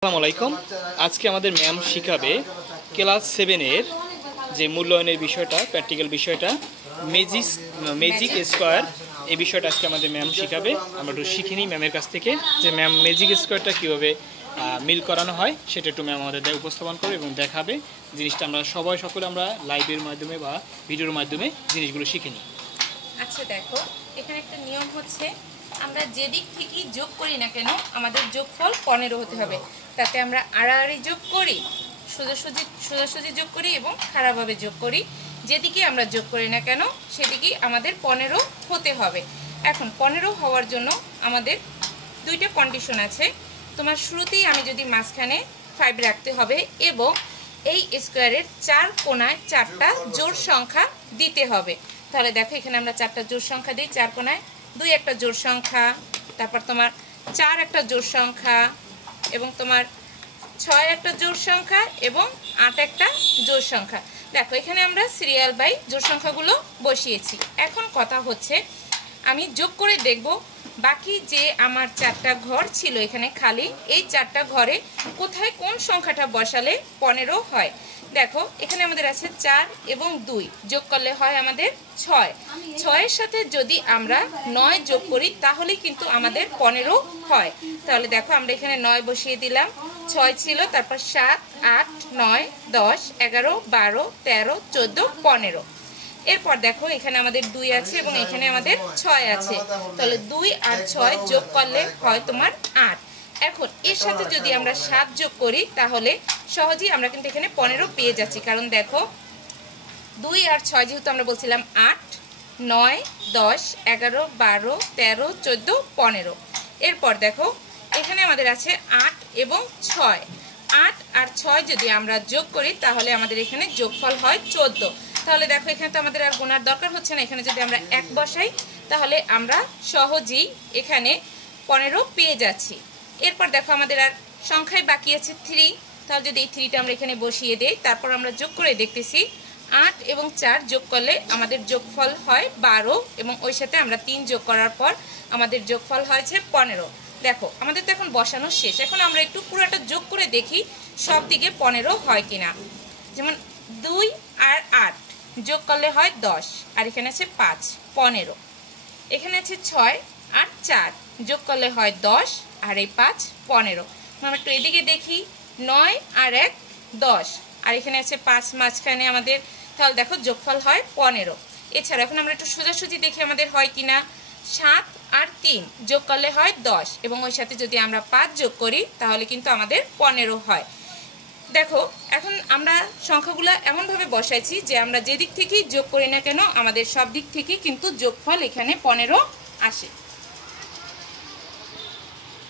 আসসালামু আলাইকুম। আজকে আমাদের ম্যাম শিখাবে ক্লাস 7 এর যে মূল্যায়নের বিষয়টা, প্র্যাকটিক্যাল বিষয়টা, ম্যাজিক স্কোয়ার। এই বিষয়টা আজকে আমাদের ম্যাম শিখাবে। আমরা একটু শিখে নিই ম্যামের কাছ থেকে যে ম্যাম ম্যাজিক স্কোয়ারটা কীভাবে মিল করানো হয় সেটা একটু ম্যাম আমাদের উপস্থাপন করবে এবং দেখাবে। জিনিসটা আমরা সকলে আমরা লাইভের মাধ্যমে বা ভিডিওর মাধ্যমে জিনিসগুলো শিখে নিই। আচ্ছা দেখো, এখানে একটা নিয়ম হচ্ছে, আমরা যেদিক থেকেই যোগ করি না কেন আমাদের যোগফল 15 হতে হবে। তাতে আমরা আড়াআড়ি যোগ করি, সোজাসুজি যোগ করি এবং খারাপভাবে যোগ করি। যেদিকে আমরা যোগ করি না কেন সেদিকেই আমাদের 15 হতে হবে। এখন 15 হওয়ার জন্য আমাদের দুইটা কন্ডিশন আছে। তোমার শুরুতেই আমি যদি মাঝখানে 5 রাখতে হবে এবং এই স্কোয়ারের 4 কোণায় 4টা জোড় সংখ্যা দিতে হবে। তাহলে দেখো, এখানে আমরা 4টা জোড় সংখ্যা দিই। 4 কোণায় 2 একটা জোড় সংখ্যা, তারপর তোমার 4 একটা জোড় সংখ্যা, এবং তোমার 6 একটা জোড় সংখ্যা এবং 8 একটা জোড় সংখ্যা। দেখো, এখানে আমরা সিরিয়াল বাই জোড় সংখ্যাগুলো বসিয়েছি। এখন কথা হচ্ছে, আমি যোগ করে দেখব বাকি যে আমার 4টা ঘর ছিল এখানে খালি, এই 4টা ঘরে কোথায় কোন সংখ্যাটা বসালে 15 হয়। দেখো, এখানে আমাদের আছে 4 এবং 2, যোগ করলে হয় আমাদের 6। 6-এর সাথে যদি আমরা 9 যোগ করি তাহলে কিন্তু আমাদের 15 হয়। তাহলে দেখো, আমরা এখানে 9 বসিয়ে দিলাম, 6 ছিল, তারপর 7, 8, 9, 10, 11, 12, 13, 14, 15। এরপর দেখো, এখানে আমাদের 2 আছে এবং এখানে আমাদের 6 আছে। তাহলে 2 আর 6 যোগ করলে হয় তোমার 8। এখন এর সাথে যদি আমরা 7 যোগ করি তাহলে সহজেই আমরা কিন্তু এখানে 15 পেয়ে যাচ্ছি। কারণ দেখো, 2 আর 6 যেহেতু আমরা বলছিলাম 8, 9, 10, 11, 12, 13, 14, 15। এরপর দেখো, এখানে আমাদের আছে 8 এবং 6। 8 আর 6 যদি আমরা যোগ করি তাহলে আমাদের এখানে যোগফল হয় 14। তাহলে দেখো, এখানে তো আমাদের আর গোনার দরকার হচ্ছে না। এখানে যদি আমরা 1 বসাই তাহলে আমরা সহজেই এখানে 15 পেয়ে যাচ্ছি। এরপর দেখো, আমাদের আর সংখ্যায় বাকি আছে 3। তাহলে যদি এই 3টা আমরা এখানে বসিয়ে দেই, তারপর আমরা যোগ করে দেখতেছি 8 এবং 4 যোগ করলে আমাদের যোগফল হয় 12 এবং ওই সাথে আমরা 3 যোগ করার পর আমাদের যোগফল হয়েছে 15। দেখো, আমাদের তো এখন বসানো শেষ। এখন আমরা একটু পুরোটা যোগ করে দেখি সব দিকে 15 হয় কিনা। যেমন 2 আর 8 যোগ করলে হয় 10, আর এখানে আছে 5, 15। এখানে আছে 6 আর 4 যোগ করলে হয় 10, আর এই 5, 15। আমরা একটু এদিকে দেখি, 9 আর 1, 10, আর এখানে আছে 5 মাঝখানে আমাদের। তাহলে দেখো, যোগফল হয় 15। এছাড়া এখন আমরা একটু সোজাসুজি দেখি আমাদের হয় কিনা। 7 আর 3 যোগ করলে হয় 10 এবং ওই সাথে যদি আমরা 5 যোগ করি তাহলে কিন্তু আমাদের 15 হয়। দেখো, এখন আমরা সংখ্যাগুলো এমনভাবে বসাইছি যে আমরা যেদিক থেকেই যোগ করি না কেন আমাদের সব দিক থেকেই কিন্তু যোগফল এখানে 15 আসে।